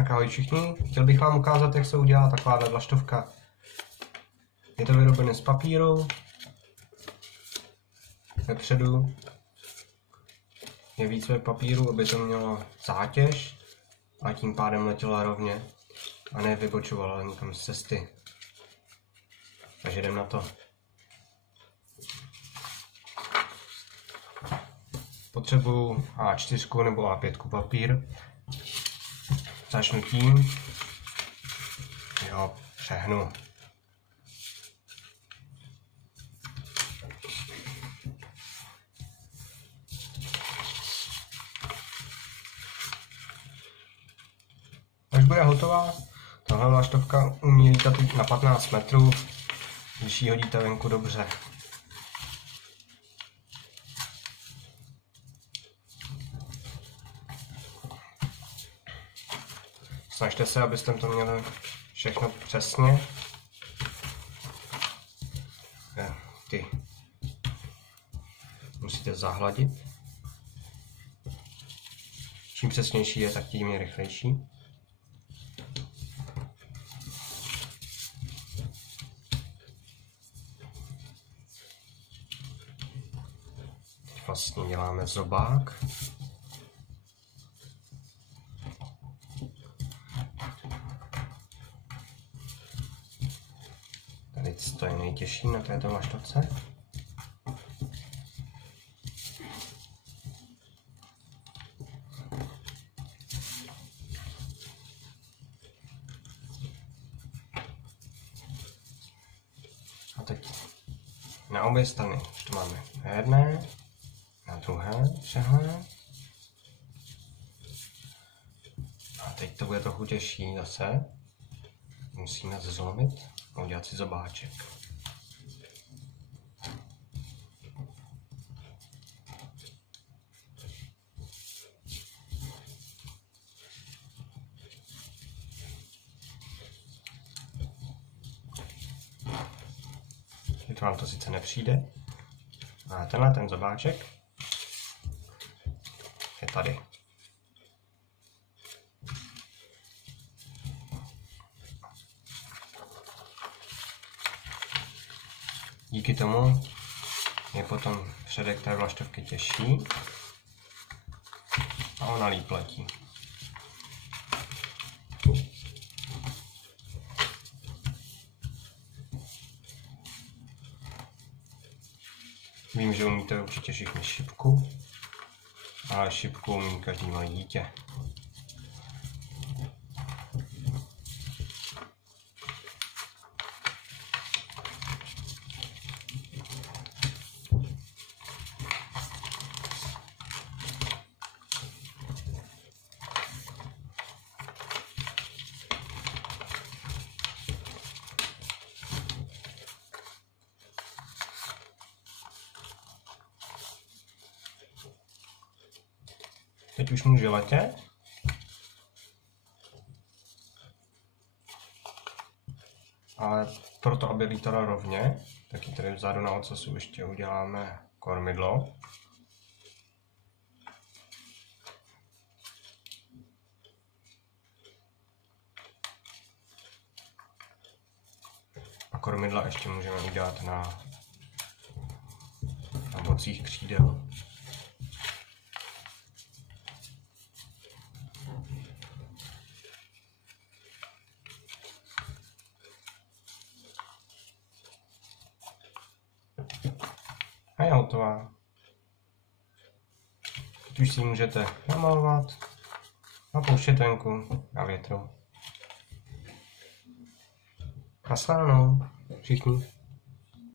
Tak ahoj všichni, chtěl bych vám ukázat, jak se udělá takováhle vlaštovka. Je to vyrobené z papíru. Vepředu je více papíru, aby to mělo zátěž a tím pádem letěla rovně a ne vybočovala nikam z cesty. Takže jdem na to. Potřebuju A4 nebo A5 papír. Začnu tím, že ho přehnu. Až bude hotová, tahle vlaštovka umí lítat na 15 metrů, když ji hodíte venku dobře. Snažte se, abyste to měli všechno přesně. Ty musíte zahladit. Čím přesnější je, tak tím je rychlejší. Teď vlastně děláme zobák. Tady to je nejtěžší na této vlaštovce. A teď na obě strany to máme na jedné, na druhé přehled. A teď to bude trochu těžší zase. Musíme zlomit a udělat si zobáček. Teď vám to sice nepřijde, ale tenhle ten zobáček je tady. Díky tomu je potom předek té vlaštovky těžší a ona líp letí. Vím, že umíte určitě všichni šipku, ale šipku umí každý malé dítě. Teď už může letět. Ale proto, aby lítala rovně, tak ji tady vzadu na ocasu ještě uděláme kormidlo. A kormidla ještě můžeme udělat na bocích křídel. A je hotová. Teď už si ji můžete namalovat a pouštět venku na větru. Naschledanou všichni.